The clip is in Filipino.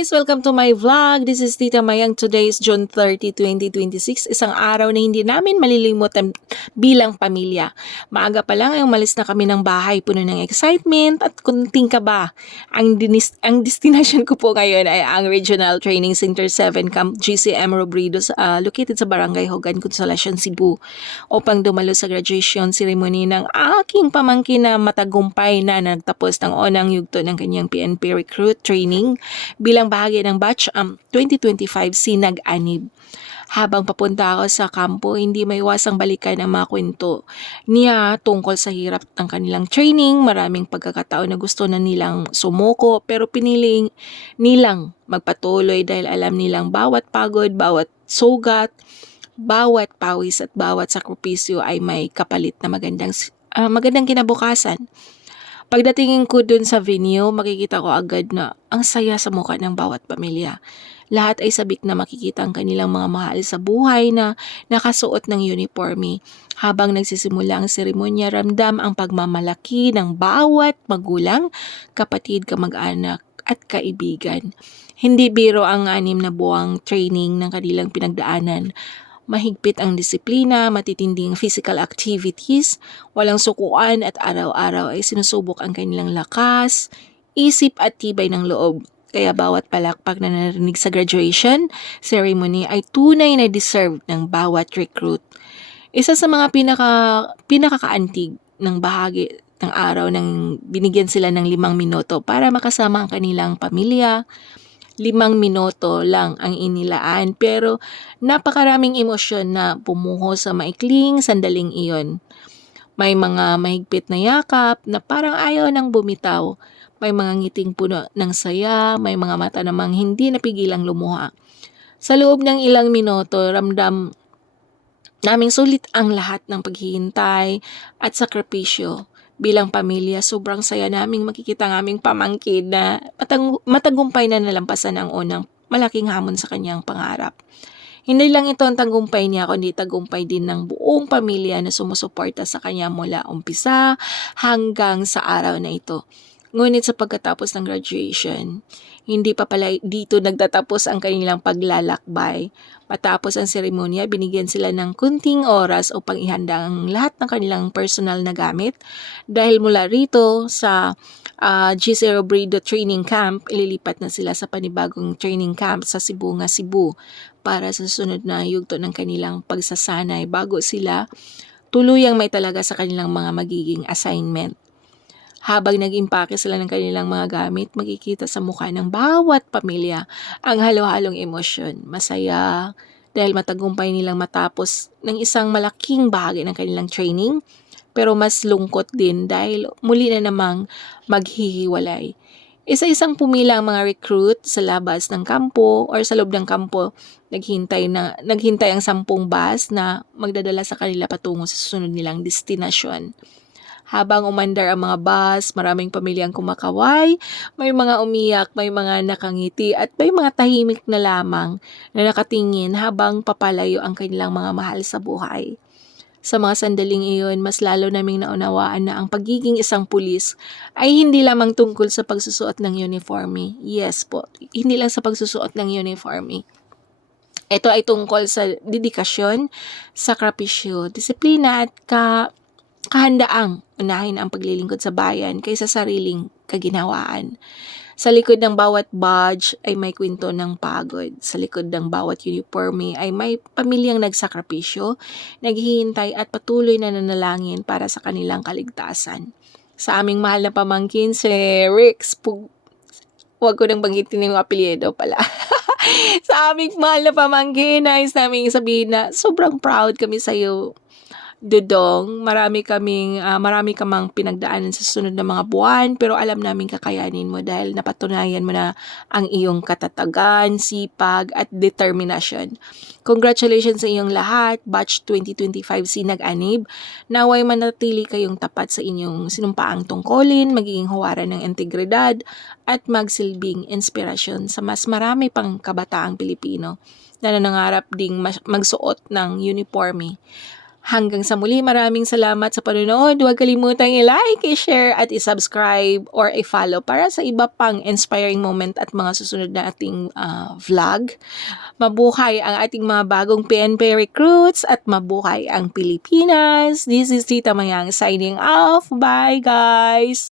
guys! Welcome to my vlog. This is Tita Mayang. Today is June 30, 2026. Isang araw na hindi namin malilimutan bilang pamilya. Maaga pa lang ay umalis na kami ng bahay puno ng excitement at kunting kaba. Ang destination ko po ngayon ay ang Regional Training Center 7 Camp GCM Robredo located sa Barangay Hogan, Consolacion, Cebu upang dumalo sa graduation ceremony ng aking pamangkin na matagumpay na nagtapos ng unang yugto ng kanyang PNP recruit training bilang bahagi ng batch 2025 Sinag-Anib. Habang papunta ako sa kampo, hindi maiwasang balikan ang mga kwento niya tungkol sa hirap ng kanilang training. Maraming pagkakataon na gusto na nilang sumuko pero piniling nilang magpatuloy dahil alam nilang bawat pagod, bawat sugat, bawat pawis at bawat sakripisyo ay may kapalit na magandang kinabukasan. Pagdatingin ko dun sa venue, makikita ko agad na ang saya sa mukha ng bawat pamilya. Lahat ay sabik na makikita ang kanilang mga mahal sa buhay na nakasuot ng uniforme. Habang nagsisimula ang seremonya, ramdam ang pagmamalaki ng bawat magulang, kapatid, kamag-anak at kaibigan. Hindi biro ang 6 na buwang training ng kanilang pinagdaanan. Mahigpit ang disiplina, matitinding physical activities, walang sukuan at araw-araw ay sinusubok ang kanilang lakas, isip at tibay ng loob. Kaya bawat palakpak na narinig sa graduation ceremony ay tunay na deserve ng bawat recruit. Isa sa mga pinakakaantig ng bahagi ng araw nang binigyan sila ng 5 minuto para makasama ang kanilang pamilya. 5 minuto lang ang inilaan pero napakaraming emosyon na bumuho sa maikling sandaling iyon. May mga mahigpit na yakap na parang ayaw nang bumitaw. May mga ngiting puno ng saya, may mga mata namang hindi napigilang lumuha. Sa loob ng ilang minuto, ramdam naming sulit ang lahat ng paghihintay at sakripisyo. Bilang pamilya, sobrang saya naming makikita ang aming pamangkin na matagumpay na nalampasan ang unang malaking hamon sa kanyang pangarap. Hindi lang ito ang tagumpay niya, kundi tagumpay din ng buong pamilya na sumusuporta sa kanya mula umpisa hanggang sa araw na ito. Ngunit sa pagkatapos ng graduation, hindi pa pala dito nagtatapos ang kanilang paglalakbay. Matapos ang seremonya, binigyan sila ng kunting oras upang ihanda ang lahat ng kanilang personal na gamit. Dahil mula rito sa GC Robredo Training Camp, ililipat na sila sa panibagong training camp sa Cebu para sa sunod na yugto ng kanilang pagsasanay bago sila tuluyang may talaga sa kanilang mga magiging assignment. Habang nag-impake sila ng kanilang mga gamit, makikita sa mukha ng bawat pamilya ang halo-halong emosyon. Masaya dahil matagumpay nilang matapos ng isang malaking bahagi ng kanilang training, pero mas lungkot din dahil muli na namang maghihiwalay. Isa-isang pumila ang mga recruit sa labas ng kampo or sa loob ng kampo. Naghintay ang 10 bus na magdadala sa kanila patungo sa susunod nilang destinasyon. Habang umandar ang mga bus, maraming pamilyang kumakaway, may mga umiyak, may mga nakangiti at may mga tahimik na lamang na nakatingin habang papalayo ang kanilang mga mahal sa buhay. Sa mga sandaling iyon, mas lalo naming naunawaan na ang pagiging isang pulis ay hindi lamang tungkol sa pagsusuot ng uniforme. Yes po, hindi lang sa pagsusuot ng uniforme. Ito ay tungkol sa dedikasyon, sakripisyo, disiplina at kahandaang unahin ang paglilingkod sa bayan kaysa sariling kaginhawaan. Sa likod ng bawat badge ay may kwento ng pagod. Sa likod ng bawat uniforme ay may pamilyang nagsakripisyo, naghihintay at patuloy na nanalangin para sa kanilang kaligtasan. Sa aming mahal na pamangkin, si Rex, huwag ko nang banggitin yung apelyido pala. Sa aming mahal na pamangkin, nais namin sabihin na sobrang proud kami sa iyo, Dudong. Marami ka mang pinagdaanan sa sunod na mga buwan, pero alam namin kakayanin mo dahil napatunayan mo na ang iyong katatagan, sipag at determinasyon. Congratulations sa iyong lahat, Batch 2025 Sinag-Anib. Naway manatili kayong tapat sa inyong sinumpaang tungkulin, magiging huwaran ng integridad at magsilbing inspirasyon sa mas marami pang kabataang Pilipino na nangangarap ding magsuot ng uniforme. Hanggang sa muli, maraming salamat sa panonood. Huwag kalimutang i-like, i-share at i-subscribe or i-follow para sa iba pang inspiring moment at mga susunod na ating vlog. Mabuhay ang ating mga bagong PNP recruits at mabuhay ang Pilipinas. This is Tita Mayang signing off. Bye guys!